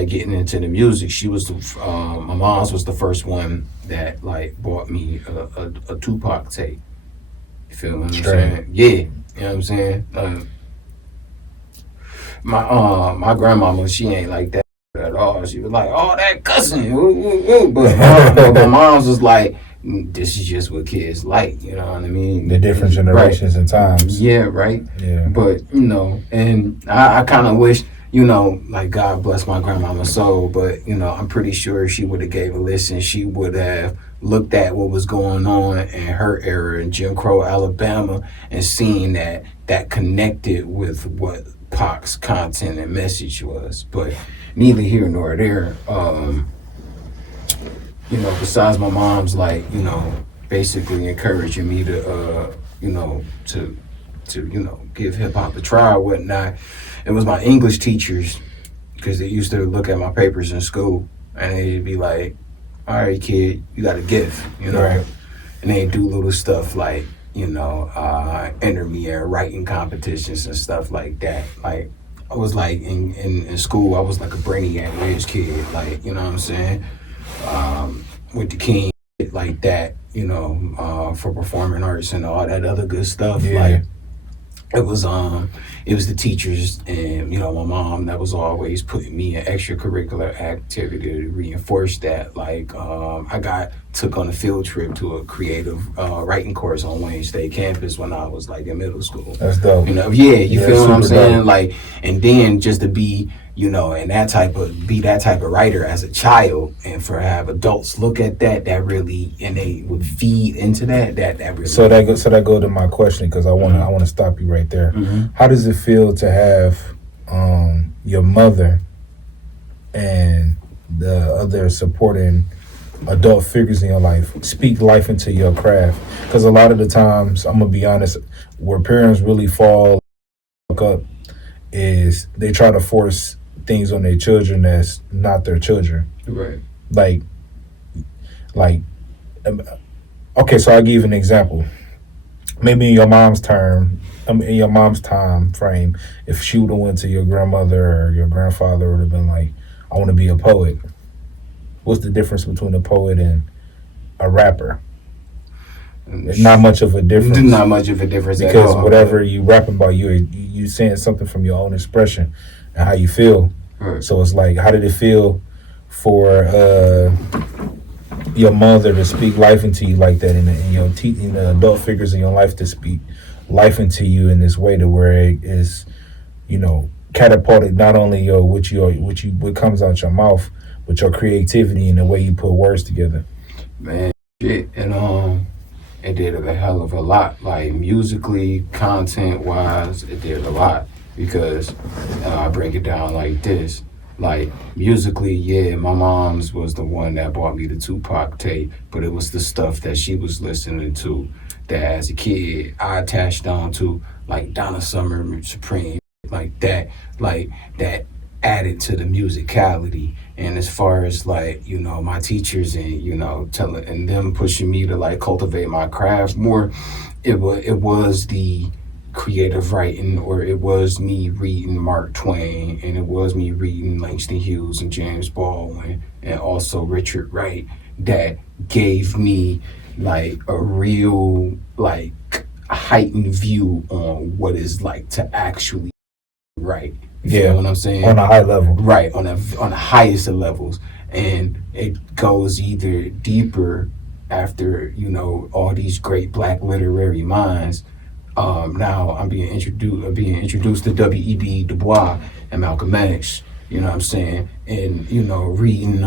like getting into the music, she was my mom's was the first one that like bought me a Tupac tape. You feel what I'm saying? Yeah, you know what I'm saying. My grandmama, she ain't like that at all. She was like, "Oh, that cussing," woo, woo, woo. But my mom's was like, "This is just what kids like," you know what I mean? The different generations and times. Yeah, right. Yeah. But and I kind of wish, like God bless my grandmama's soul, but I'm pretty sure she would have gave a listen. She would have looked at what was going on in her era in Jim Crow, Alabama, and seen that connected with what Pac's content and message was. But neither here nor there. Besides my mom's basically encouraging me to give hip hop a try or whatnot. It was my English teachers, because they used to look at my papers in school and they'd be like, "All right, kid, you got a gift," Right. And they do little stuff like enter me in writing competitions and stuff like that. Like I was like in school, I was like a brainiac rich kid, like what I'm saying, with the king like that, for performing arts and all that other good stuff. Yeah. Like it was the teachers and my mom that was always putting me in extracurricular activity to reinforce that. Like I took on a field trip to a creative writing course on Wayne State campus when I was like in middle school. That's dope. You feel what I'm saying? Dope. Like, and then just to be and that type of writer as a child, and for have adults look at that really, and they would feed into that really. So that go to my question, because I want to stop you right there. Mm-hmm. How does it feel to have your mother and the other supporting adult figures in your life speak life into your craft? Because a lot of the times, I'm gonna be honest, where parents really fall up is they try to force things on their children that's not their children. Right. Okay, so I'll give you an example. Maybe in your mom's time frame, if she would have went to your grandmother or your grandfather, would have been like, "I want to be a poet." What's the difference between a poet and a rapper? Not much of a difference. Not much of a difference because whatever you rapping about, you saying something from your own expression and how you feel. Right. So it's like, how did it feel for your mother to speak life into you like that, and the adult figures in your life to speak life into you in this way, to where it is, catapulted not only what comes out your mouth, but your creativity and the way you put words together? Man, shit, and it did a hell of a lot, like musically, content wise, it did a lot. Because I break it down like this. Like musically, yeah, my mom's was the one that bought me the Tupac tape, but it was the stuff that she was listening to that as a kid I attached on to, like Donna Summer, Supreme, like that added to the musicality. And as far as like, my teachers and, telling and them pushing me to like cultivate my craft more, it was the creative writing, or it was me reading Mark Twain, and it was me reading Langston Hughes and James Baldwin and also Richard Wright, that gave me like a real like heightened view on what it's like to actually write. You know what I'm saying? On a high level. Right, on the highest of levels. And it goes either deeper after, all these great black literary minds. Now I'm being introduced to W.E.B. Du Bois and Malcolm X, you know what I'm saying? And, reading,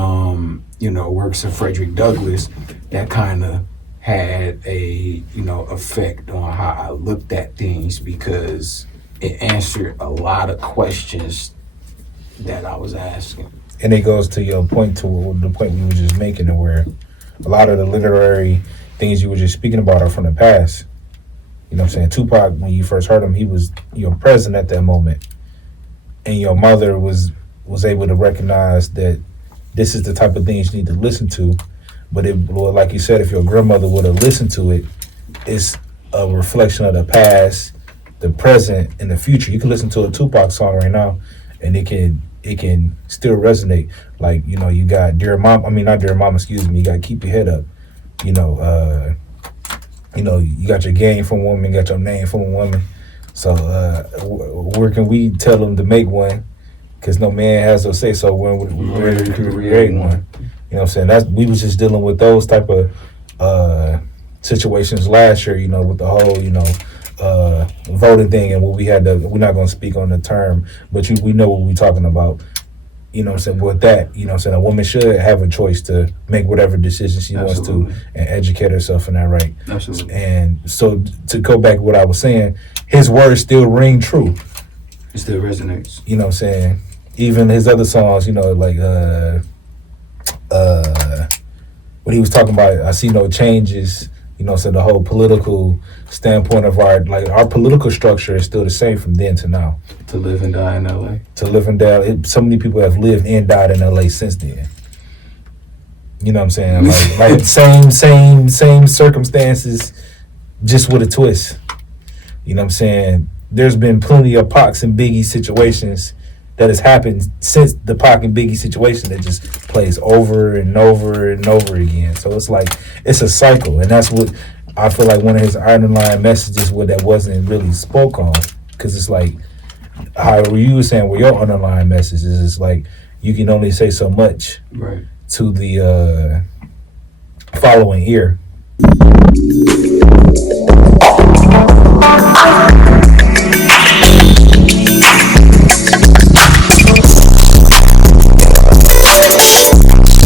works of Frederick Douglass, that kind of had a, effect on how I looked at things, because it answered a lot of questions that I was asking. And it goes to your point, to the point we were just making, where a lot of the literary things you were just speaking about are from the past. You know what I'm saying? Tupac, when you first heard him, he was your present at that moment. And your mother was able to recognize that this is the type of things you need to listen to. But like you said, if your grandmother would have listened to it, it's a reflection of the past, the present, and the future. You can listen to a Tupac song right now, and it can it can still resonate. Like, you know, you got Dear Mom. I mean, not Dear Mom. Excuse me. You got Keep Your Head Up. You know, you got your game from a woman. You got your name from a woman. So where can we tell them to make one? Because no man has no say so when we're ready to create one. You know what I'm saying? We was just dealing with those type of situations last year, you know, with the whole, you know, voting thing and what we had to, we're not going to speak on the term, but we know what we're talking about. You know what I'm saying? With that, you know what I'm saying? A woman should have a choice to make whatever decision she wants to and educate herself in that right. Absolutely. And so to go back to what I was saying, his words still ring true. It still resonates. You know what I'm saying? Even his other songs, you know, like when he was talking about I see no changes, you know, so the whole political standpoint of our political structure is still the same from then to now. To live and die in LA. To live and die. So many people have lived and died in LA since then. You know what I'm saying? Like same circumstances, just with a twist. You know what I'm saying? There's been plenty of Pacs and Biggie situations that has happened since the Pac and Biggie situation that just plays over and over and over again. So it's like, it's a cycle. And that's what I feel like one of his underlying messages that wasn't really spoke on. Because it's like, however you were saying, your underlying message is, it's like, you can only say so much right to the following ear.